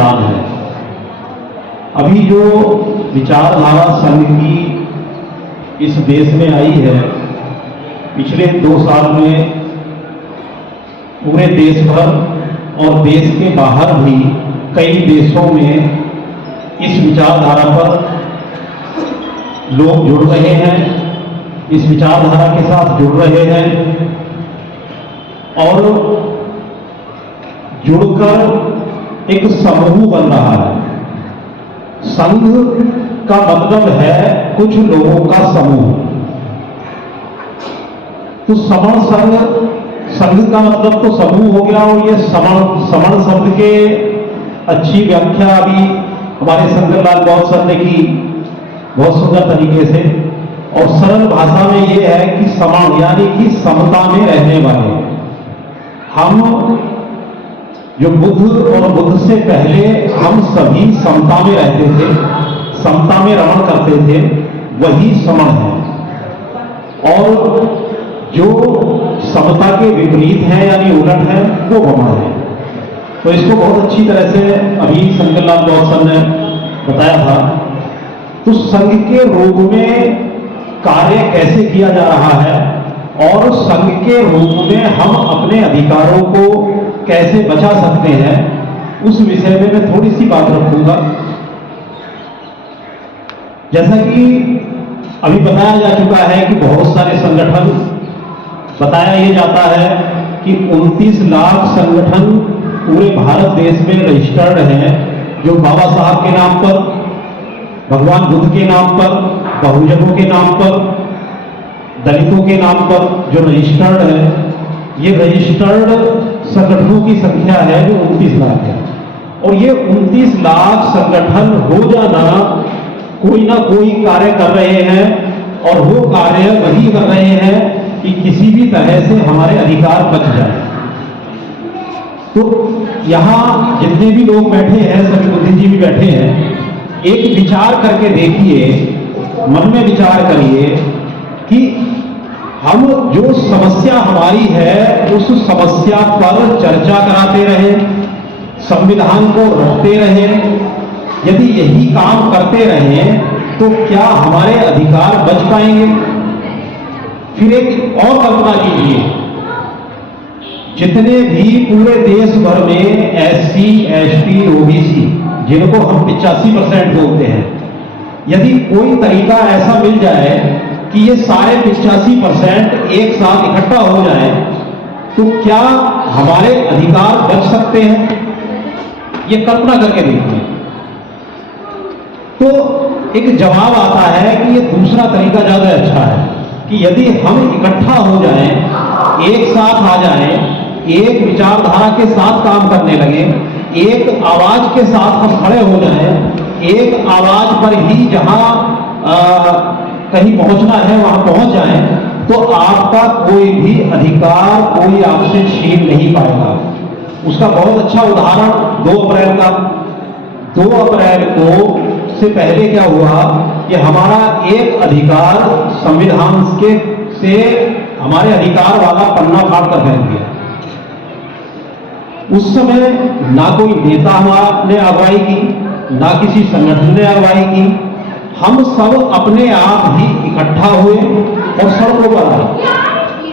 मतदान है। अभी जो विचारधारा संघ की इस देश में आई है, पिछले 2 साल में पूरे देश भर और देश के बाहर भी कई देशों में इस विचारधारा पर लोग जुड़ रहे हैं, इस विचारधारा के साथ जुड़ रहे हैं और जुड़कर एक समूह बन रहा है। संघ का मतलब है कुछ लोगों का समूह। तो समण संघ, संघ का मतलब तो समूह हो गया, और ये समण शब्द के अच्छी व्याख्या अभी हमारे शंकरलाल गौर सर ने की बहुत सुंदर तरीके से, और सरल भाषा में ये है कि समान यानी कि समता में रहने वाले। हम जो बुद्ध और बुद्ध से पहले हम सभी समता में रहते थे, समता में रमण करते थे, वही समण है। और जो समता के विपरीत है यानी उलट है, वो वमन है। तो इसको बहुत अच्छी तरह से अभी शंकरलाल गौर सर ने बताया था। तो संघ के रूप में कार्य कैसे किया जा रहा है और संघ के रूप में हम अपने अधिकारों को कैसे बचा सकते हैं, उस विषय में मैं थोड़ी सी बात रखूंगा। जैसा कि अभी बताया जा चुका है कि बहुत सारे संगठन, बताया ये जाता है कि 29 लाख संगठन पूरे भारत देश में रजिस्टर्ड हैं, जो बाबा साहब के नाम पर, भगवान बुद्ध के नाम पर, बहुजनों के नाम पर, दलितों के नाम पर जो रजिस्टर्ड है। ये रजिस्टर्ड संगठनों की संख्या है जो 29 लाख है। और ये 29 लाख संगठन हो जाना कोई ना कोई कार्य कर रहे हैं, और वो कार्य वही कर रहे हैं कि किसी भी तरह से हमारे अधिकार बच जाए। तो यहां जितने भी लोग बैठे हैं, सभी बुद्धिजीवी भी बैठे हैं, एक विचार करके देखिए, मन में विचार करिए कि हम जो समस्या हमारी है उस समस्या पर चर्चा कराते रहे, संविधान को रखते रहे। यदि यही काम करते रहे तो क्या हमारे अधिकार बच पाएंगे? फिर एक और कल्पना कीजिए, जितने भी पूरे देश भर में SC, ST, OBC जिनको हम 85% बोलते हैं, यदि कोई तरीका ऐसा मिल जाए कि ये सारे 85% एक साथ इकट्ठा हो जाए, तो क्या हमारे अधिकार बच सकते हैं? ये कल्पना करके देखिए। तो एक जवाब आता है कि ये दूसरा तरीका ज्यादा अच्छा है, कि यदि हम इकट्ठा हो जाएं, एक साथ आ जाएं, एक विचारधारा के साथ काम करने लगे, एक आवाज के साथ हम खड़े हो जाएं, एक आवाज पर ही जहां कहीं पहुंचना है वहां पहुंच जाएं, तो आपका कोई भी अधिकार कोई आपसे छीन नहीं पाएगा। उसका बहुत अच्छा उदाहरण 2 अप्रैल का। 2 अप्रैल को से पहले क्या हुआ कि हमारा एक अधिकार संविधान के से हमारे अधिकार वाला पन्ना फाड़ कर फेंक दिया। उस समय ना कोई नेता ने अगुवाई की, ना किसी संगठन ने अगुवाई की, हम सब अपने आप ही इकट्ठा हुए और सड़कों पर आए।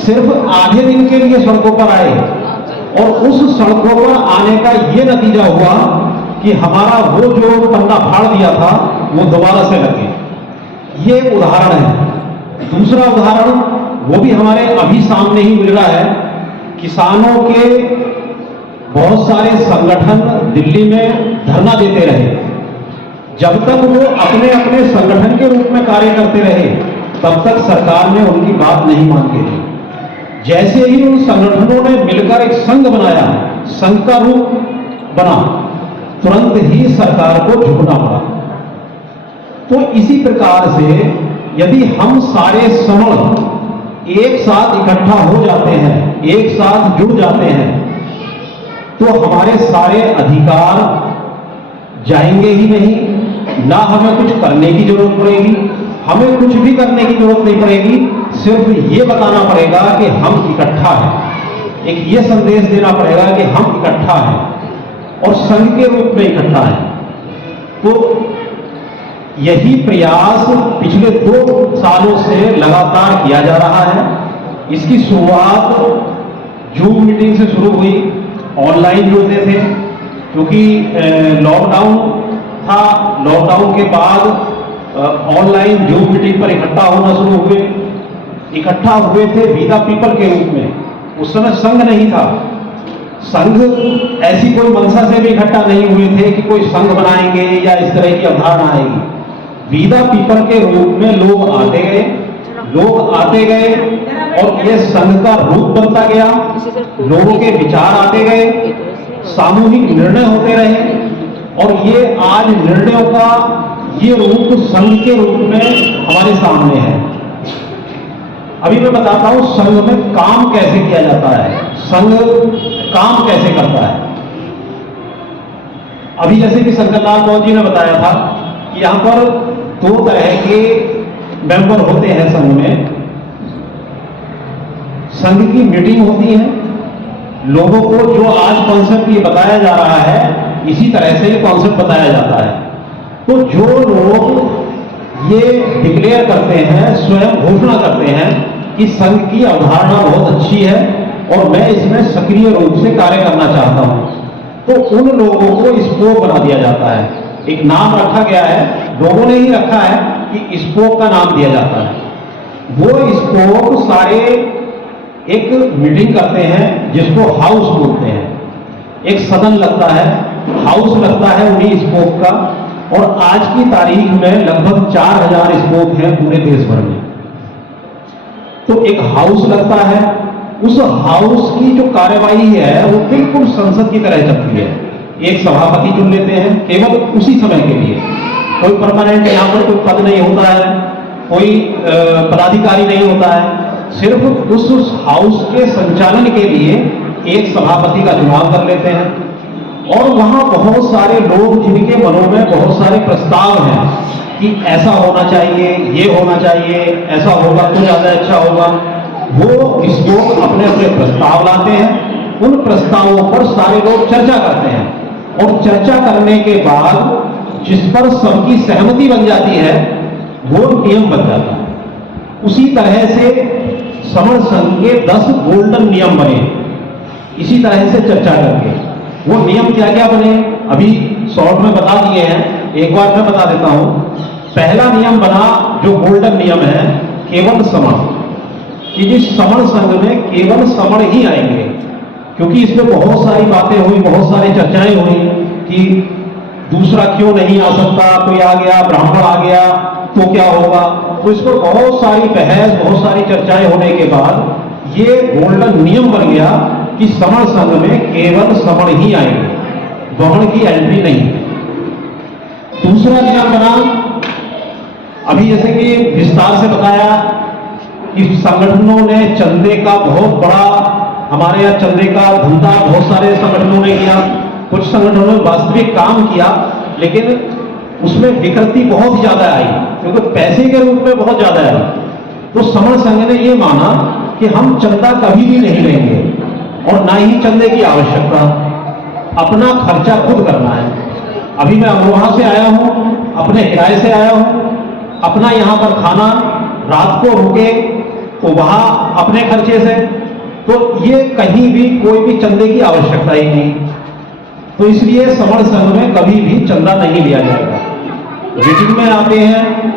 सिर्फ आधे दिन के लिए सड़कों पर आए, और उस सड़कों पर आने का यह नतीजा हुआ कि हमारा वो जो पन्ना फाड़ दिया था वो दोबारा से लगे। ये उदाहरण है। दूसरा उदाहरण वो भी हमारे अभी सामने ही मिल रहा है। किसानों के बहुत सारे संगठन दिल्ली में धरना देते रहे। जब तक वो अपने अपने संगठन के रूप में कार्य करते रहे, तब तक सरकार ने उनकी बात नहीं मानी थी। जैसे ही उन संगठनों ने मिलकर एक संघ बनाया, संघ का रूप बना, तुरंत ही सरकार को झुकना पड़ा। तो इसी प्रकार से यदि हम सारे समूह एक साथ इकट्ठा हो जाते हैं, एक साथ जुड़ जाते हैं, तो हमारे सारे अधिकार जाएंगे ही नहीं। ना हमें कुछ करने की जरूरत पड़ेगी, हमें कुछ भी करने की जरूरत नहीं पड़ेगी। सिर्फ ये बताना पड़ेगा कि हम इकट्ठा हैं, एक ये संदेश देना पड़ेगा कि हम इकट्ठा हैं। और संघ के रूप में इकट्ठा हैं। तो यही प्रयास पिछले 2 सालों से लगातार किया जा रहा है। इसकी शुरुआत जूम मीटिंग से शुरू हुई, ऑनलाइन जुड़ते थे क्योंकि लॉकडाउन था। लॉकडाउन के बाद ऑनलाइन जूम मीटिंग पर इकट्ठा होना शुरू हुए। इकट्ठा हुए थे वीदा पीपल के रूप में। उस समय संघ नहीं था। संघ ऐसी कोई मंशा से भी इकट्ठा नहीं हुए थे कि कोई संघ बनाएंगे या इस तरह की अवधारणा आएगी। वीदा पीपल के रूप में लोग आते गए और ये संघ का रूप बनता गया। लोगों के विचार आते गए, सामूहिक निर्णय होते रहे और ये आज निर्णयों का ये रूप संघ के रूप में हमारे सामने है। अभी मैं बताता हूं संघ में काम कैसे किया जाता है, संघ काम कैसे करता है। अभी जैसे कि शंकरलाल गौर जी ने बताया था कि यहां पर 2 तरह के मेंबर होते हैं संघ में। संघ की मीटिंग होती है, लोगों को जो आज कॉन्सेप्ट ये बताया जा रहा है इसी तरह से ये कॉन्सेप्ट बताया जाता है। तो जो लोग ये डिक्लेयर करते हैं, स्वयं घोषणा करते हैं कि संघ की अवधारणा बहुत अच्छी है और मैं इसमें सक्रिय रूप से कार्य करना चाहता हूं, तो उन लोगों को स्पोक बना दिया जाता है। एक नाम रखा गया है, लोगों ने ही रखा है कि स्पोक का नाम दिया जाता है। वो स्पोक सारे एक मीटिंग करते हैं जिसको हाउस बोलते हैं। एक सदन लगता है, हाउस लगता है उन्हीं स्पोक का। और आज की तारीख में लगभग 4000 स्पोक हैं पूरे देश भर में। तो एक हाउस लगता है, उस हाउस की जो कार्यवाही है वो बिल्कुल संसद की तरह चलती है। एक सभापति चुन लेते हैं केवल उसी समय के लिए, कोई परमानेंट यहां पर कोई पद नहीं होता है, कोई पदाधिकारी नहीं होता है। सिर्फ उस हाउस के संचालन के लिए एक सभापति का चुनाव कर लेते हैं और वहां बहुत सारे लोग जिनके मनों में बहुत सारे प्रस्ताव हैं कि ऐसा होना चाहिए, ये होना चाहिए, ऐसा होगा तो ज्यादा अच्छा होगा, वो इसको अपने अपने प्रस्ताव लाते हैं। उन प्रस्तावों पर सारे लोग चर्चा करते हैं और चर्चा करने के बाद जिस पर सबकी सहमति बन जाती है वो नियम बन जाता है। उसी तरह से समण संघ के 10 गोल्डन नियम बने, इसी तरह से चर्चा करके। वो नियम क्या क्या बने अभी शॉर्ट में बता दिए हैं, एक बार मैं बता देता हूं। पहला नियम बना जो गोल्डन नियम है, केवल समण, कि जिस समण संघ में केवल समण ही आएंगे, क्योंकि इसमें बहुत सारी बातें हुई, बहुत सारी चर्चाएं हुई कि दूसरा क्यों नहीं आ सकता, कोई आ गया, ब्राह्मण आ गया तो क्या होगा। तो इस पर बहुत सारी बहस, बहुत सारी चर्चाएं होने के बाद ये गोल्डन नियम बन गया कि समण संघ में केवल समण ही आएंगे, गौण की एंट्री नहीं। दूसरा नियम बना, अभी जैसे कि विस्तार से बताया कि संगठनों ने चंदे का बहुत बड़ा, हमारे यहाँ चंदे का धंधा बहुत सारे संगठनों ने किया। कुछ संगठनों ने वास्तविक काम किया लेकिन उसमें विकृति बहुत ज्यादा आई क्योंकि पैसे के रूप में बहुत ज्यादा आई। तो समण संघ ने ये माना कि हम चंदा कभी भी नहीं लेंगे और ना ही चंदे की आवश्यकता, अपना खर्चा खुद करना है। अभी मैं अमरोहा से आया हूं, अपने किराए से आया हूं, अपना यहां पर खाना, रात को रुके तो वहां अपने खर्चे से, तो ये कहीं भी कोई भी चंदे की आवश्यकता ही नहीं। तो इसलिए समण संघ में कभी भी चंदा नहीं लिया जाएगा। मीटिंग में आते हैं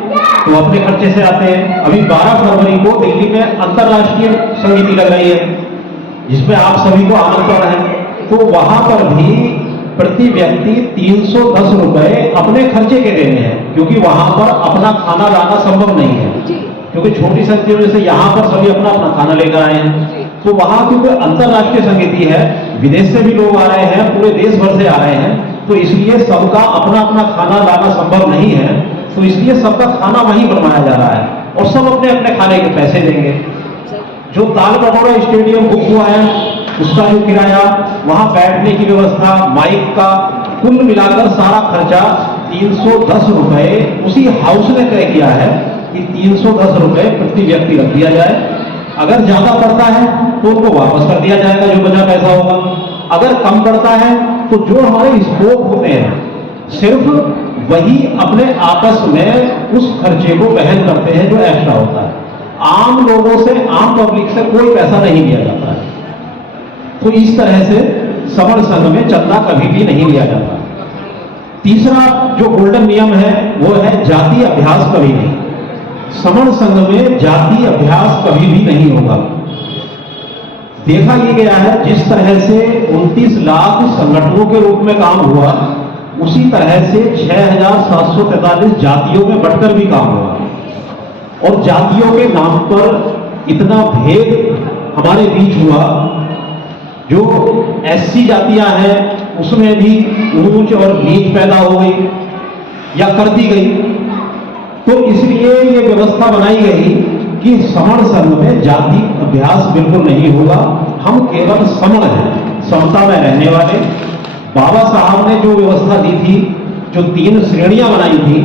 तो अपने खर्चे से आते हैं। अभी 12 फरवरी को दिल्ली में अंतर्राष्ट्रीय समिति लग रही है जिसमें आप सभी को आमंत्रण है। तो वहां पर भी प्रति व्यक्ति 310 रुपए अपने खर्चे के देने हैं, क्योंकि वहां पर अपना खाना लाना संभव नहीं है, क्योंकि छोटी संख्या में से यहां पर सभी अपना अपना खाना लेकर आए हैं। तो वहां क्योंकि अंतर्राष्ट्रीय समिति है, विदेश से भी लोग आ रहे हैं, पूरे देश भर से आ रहे हैं, तो इसलिए सबका अपना अपना खाना लाना संभव नहीं है। तो इसलिए सबका खाना वहीं बनवाया जा रहा है और सब अपने अपने खाने के पैसे देंगे। जो ताल कटोरा स्टेडियम बुक हुआ है उसका जो किराया, वहां बैठने की व्यवस्था, माइक का, कुल मिलाकर सारा खर्चा 310 रुपए उसी हाउस ने तय किया है कि 310 रुपए प्रति व्यक्ति रख दिया जाए। अगर ज्यादा पड़ता है तो उनको वापस कर दिया जाएगा जो बचा पैसा होगा, अगर कम पड़ता है तो जो हमारे स्पोक होते हैं सिर्फ वही अपने आपस में उस खर्चे को वहन करते हैं जो एक्स्ट्रा होता है। आम लोगों से, आम पब्लिक से कोई पैसा नहीं लिया जाता है। तो इस तरह से समण संघ में चंदा कभी भी नहीं लिया जाता। तीसरा जो गोल्डन नियम है वो है जाति अभ्यास कभी नहीं। समण संघ में जाति अभ्यास कभी भी नहीं होगा। देखा ये गया है जिस तरह से 29 लाख संगठनों के रूप में काम हुआ, उसी तरह से 6,743 जातियों में बंटकर भी काम हुआ। और जातियों के नाम पर इतना भेद हमारे बीच हुआ। जो एससी जातियां हैं उसमें भी ऊंच और नीच पैदा हो गई या कर दी गई। तो इसलिए ये व्यवस्था बनाई गई कि समण संघ में जाति अभ्यास बिल्कुल नहीं होगा। हम केवल समण हैं, समता में रहने वाले। बाबा साहब ने जो व्यवस्था दी थी, जो 3 श्रेणियां बनाई थी,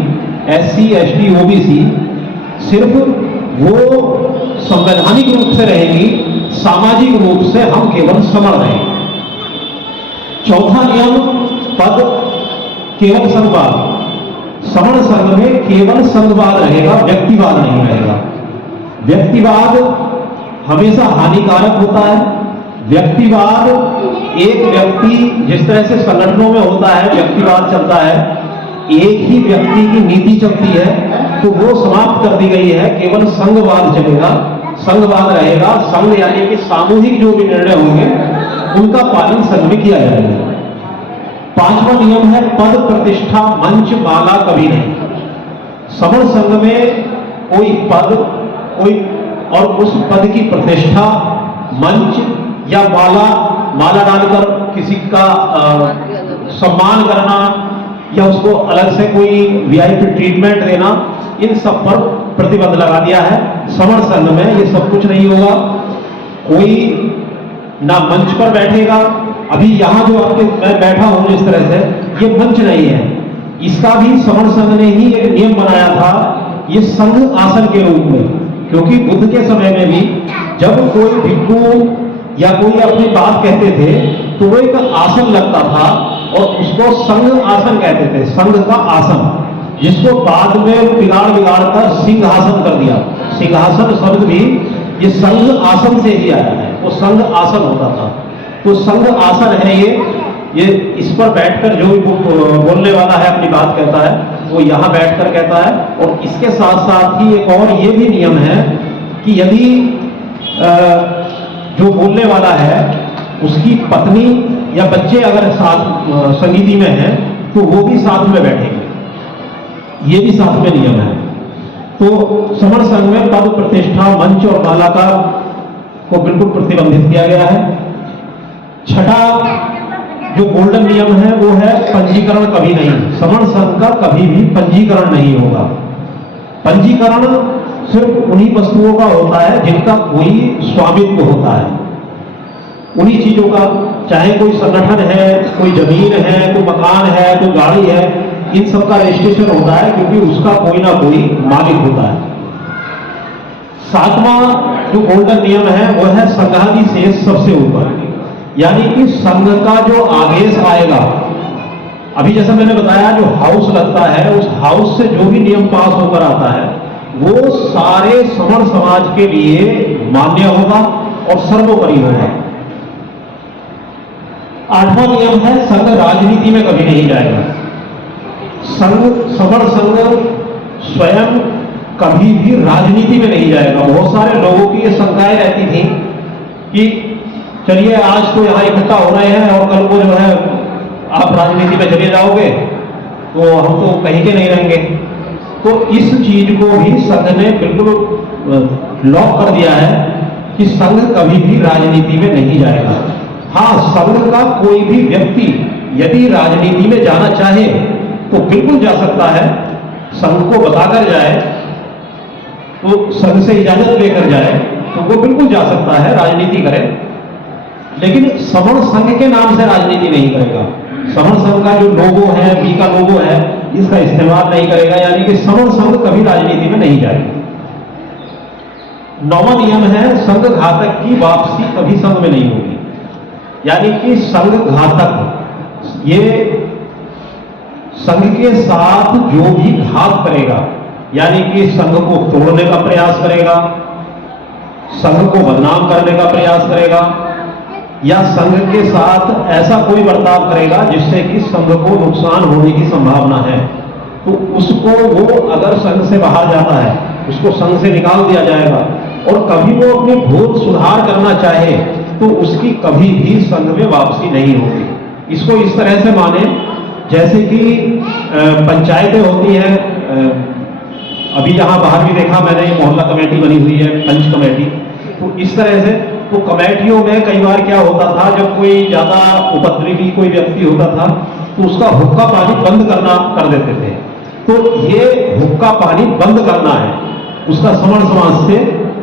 एससी, एसटी, ओबीसी, सिर्फ वो संवैधानिक रूप से रहेंगी, सामाजिक रूप से हम केवल समण रहेंगे। चौथा नियम पद केवल संघवाद। समण संघ में केवल संघवाद रहेगा, व्यक्तिवाद नहीं रहेगा। व्यक्तिवाद हमेशा हानिकारक होता है। व्यक्तिवाद, एक व्यक्ति, जिस तरह से संगठनों में होता है व्यक्तिवाद चलता है, एक ही व्यक्ति की नीति चलती है, तो वो समाप्त कर दी गई है। केवल संघवाद चलेगा, संघवाद रहेगा। संघ यानी कि सामूहिक जो भी निर्णय होंगे उनका पालन संघ में किया जाएगा। 5वां नियम है पद, प्रतिष्ठा, मंच, माला कभी नहीं। समण संघ में कोई पद, कोई और उस पद की प्रतिष्ठा, मंच या माला डालकर किसी का सम्मान करना या उसको अलग से कोई वीआईपी ट्रीटमेंट देना, इन सब पर प्रतिबंध लगा दिया है। समण संघ में ये सब कुछ नहीं होगा। कोई ना मंच पर बैठेगा। अभी यहां जो आपके मैं बैठा हूं जिस तरह से, ये मंच नहीं है। इसका भी समण संघ ने ही एक नियम बनाया था, ये संघ आसन के रूप में। क्योंकि बुद्ध के समय में भी जब कोई भिक्षु या कोई अपनी बात कहते थे तो वो एक आसन लगता था और उसको संघ आसन कहते थे, संघ का आसन, जिसको बाद में बिगाड़ कर सिंहासन कर दिया। सिंहासन शब्द भी ये संघ आसन से ही आया है, वो संघ आसन होता था। तो संघ आसन है ये इस पर बैठकर जो भी बोलने वाला है अपनी बात कहता है वो यहाँ बैठकर कहता है। और इसके साथ साथ ही एक और ये भी नियम है कि यदि जो बोलने वाला है उसकी पत्नी या बच्चे अगर साथ संगीति में हैं तो वो भी साथ में बैठेंगे, ये भी साथ में नियम है। तो समण संघ में पद, प्रतिष्ठा, मंच और माला का को बिल्कुल प्रतिबंधित किया गया है। छठा जो गोल्डन नियम है वो है पंजीकरण कभी नहीं। समण संघ का कभी भी पंजीकरण नहीं होगा। पंजीकरण सिर्फ उन्हीं वस्तुओं का होता है जिनका कोई स्वामित्व होता है, उन्हीं चीजों का। चाहे कोई संगठन है, कोई जमीन है, कोई मकान है, कोई गाड़ी है, इन सब का रजिस्ट्रेशन होता है क्योंकि उसका कोई ना कोई मालिक होता है। 7वां जो गोल्डन नियम है वो है संघादि शेष सबसे ऊपर। यानी कि संघ का जो आदेश आएगा, अभी जैसा मैंने बताया जो हाउस लगता है, उस हाउस से जो भी नियम पास होकर आता है वो सारे समण समाज के लिए मान्य होगा और सर्वोपरि होगा। 8वां नियम है संघ राजनीति में कभी नहीं जाएगा। समण संघ स्वयं कभी भी राजनीति में नहीं जाएगा। बहुत सारे लोगों की ये शंकाएं रहती थी कि चलिए आज तो यहां इकट्ठा हो रहे हैं और कल को जो है आप राजनीति में चले जाओगे तो हम तो कहीं के नहीं रहेंगे। तो इस चीज को भी संघ ने बिल्कुल लॉक कर दिया है कि संघ कभी भी राजनीति में नहीं जाएगा। हाँ, संघ का कोई भी व्यक्ति यदि राजनीति में जाना चाहे तो बिल्कुल जा सकता है। संघ को बताकर जाए तो संघ से इजाजत लेकर जाए तो वो बिल्कुल जा सकता है, राजनीति करे, लेकिन समण संघ के नाम से राजनीति नहीं करेगा। समण संघ का जो लोगो है, बी का लोगो है, इसका इस्तेमाल नहीं करेगा। यानी कि समण संघ कभी राजनीति में नहीं जाएगा। 9वां नियम है संघ घातक की वापसी कभी संघ में नहीं होगी। यानी कि संघ घातक ये संघ के साथ जो भी घात करेगा, यानी कि संघ को तोड़ने का प्रयास करेगा, संघ को बदनाम करने का प्रयास करेगा, या संघ के साथ ऐसा कोई बर्ताव करेगा जिससे कि संघ को नुकसान होने की संभावना है, तो उसको वो अगर संघ से बाहर जाता है, उसको संघ से निकाल दिया जाएगा। और कभी वो अपनी भूल सुधार करना चाहे तो उसकी कभी भी संघ में वापसी नहीं होगी। इसको इस तरह से माने जैसे कि पंचायतें होती हैं, अभी यहां बाहर भी देखा मैंने, मोहल्ला कमेटी बनी हुई है, पंच कमेटी, तो इस तरह से तो कमेटियों में कई बार क्या होता था, जब कोई ज्यादा उपद्रवी कोई व्यक्ति होता था तो उसका हुक्का पानी बंद करना कर देते थे। तो ये हुक्का पानी बंद करना है, उसका समण समाज से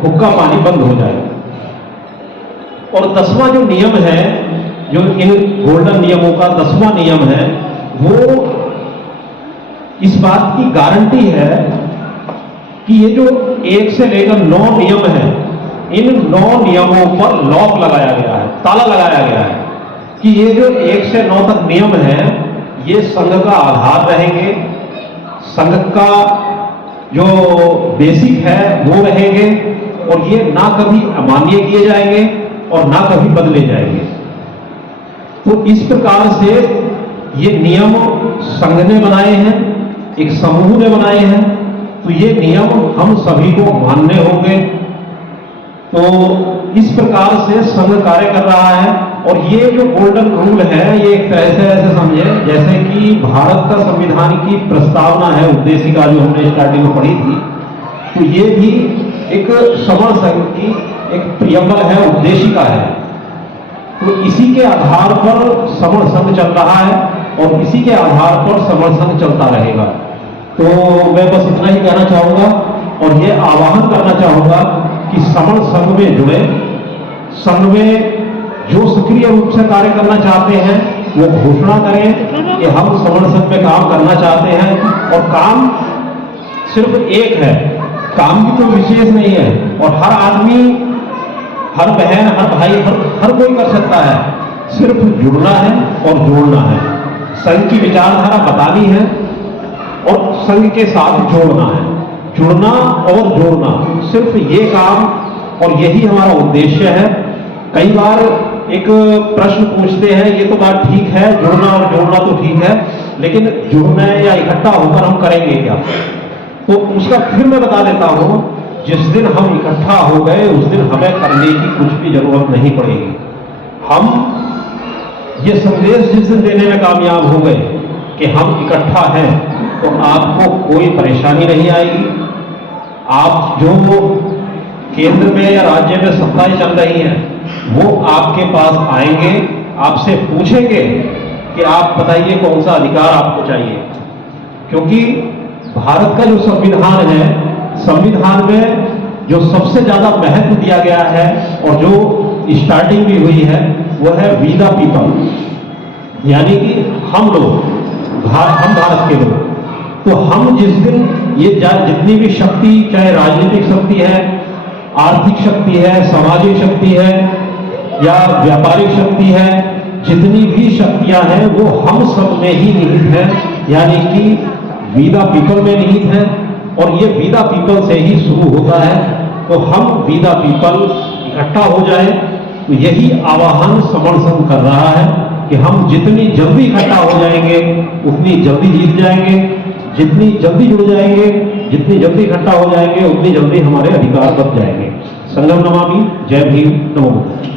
हुक्का पानी बंद हो जाए। और 10वां जो नियम है, जो इन गोल्डन नियमों का 10वां नियम है, वो इस बात की गारंटी है कि ये जो 1 से लेकर 9 नियम है, इन 9 नियमों पर लॉक लगाया गया है, ताला लगाया गया है कि ये जो 1 से 9 तक नियम है ये संघ का आधार रहेंगे, संघ का जो बेसिक है वो रहेंगे, और ये ना कभी अमान्य किए जाएंगे और ना कभी बदले जाएंगे। तो इस प्रकार से ये नियम संघ ने बनाए हैं, एक समूह ने बनाए हैं, तो ये नियम हम सभी को मानने होंगे। तो इस प्रकार से संघ कार्य कर रहा है। और ये जो गोल्डन रूल है ये एक तरह से ऐसे समझे जैसे कि भारत का संविधान की प्रस्तावना है, उद्देशिका जो हमने स्टार्टिंग में पढ़ी थी, तो ये भी एक समण संघ की एक प्रियम्बल है, उद्देशिका है। तो इसी के आधार पर समण संघ चल रहा है और इसी के आधार पर समण संघ चलता रहेगा। तो मैं बस इतना ही कहना चाहूंगा और ये आह्वान करना चाहूंगा कि समण संघ में जुड़े, संघ में जो सक्रिय रूप से कार्य करना चाहते हैं वो घोषणा करें कि हम समण संघ में काम करना चाहते हैं। और काम सिर्फ एक है, काम भी कोई विशेष नहीं है, और हर आदमी, हर बहन, हर भाई, हर कोई कर सकता है। सिर्फ जुड़ना है और जोड़ना है, संघ की विचारधारा बतानी है और संघ के साथ जोड़ना है। जुड़ना और जोड़ना, सिर्फ ये काम, और यही हमारा उद्देश्य है। कई बार एक प्रश्न पूछते हैं, ये तो बात ठीक है, जुड़ना और जोड़ना तो ठीक है, लेकिन जुड़ना या इकट्ठा होकर हम करेंगे क्या? तो उसका फिर मैं बता देता हूं, जिस दिन हम इकट्ठा हो गए उस दिन हमें करने की कुछ भी जरूरत नहीं पड़ेगी। हम ये संदेश जिस दिन देने में कामयाब हो गए कि हम इकट्ठा हैं, तो आपको कोई परेशानी नहीं आएगी। आप जो केंद्र में या राज्य में सत्ताएं चल रही हैं वो आपके पास आएंगे, आपसे पूछेंगे कि आप बताइए कौन सा अधिकार आपको चाहिए। क्योंकि भारत का जो संविधान है, संविधान में जो सबसे ज्यादा महत्व दिया गया है और जो स्टार्टिंग भी हुई है वो है वी द पीपल, यानी कि हम लोग, हम भारत के लोग। तो हम जिस दिन ये जितनी भी शक्ति, चाहे राजनीतिक शक्ति है, आर्थिक शक्ति है, सामाजिक शक्ति है या व्यापारिक शक्ति है, जितनी भी शक्तियां हैं वो हम सब में ही निहित है, यानी कि वी द पीपल में निहित है। और ये वी द पीपल से ही शुरू होता है। तो हम वी द पीपल इकट्ठा हो जाए, तो यही आह्वान समण संघ कर रहा है कि हम जितनी जल्दी इकट्ठा हो जाएंगे उतनी जल्दी जीत जाएंगे, जितनी जल्दी जुड़ जाएंगे, जितनी जल्दी इकट्ठा हो जाएंगे उतनी जल्दी हमारे अधिकार बच जाएंगे। संगम नमामि, जय भीम, नमो बुद्धाय।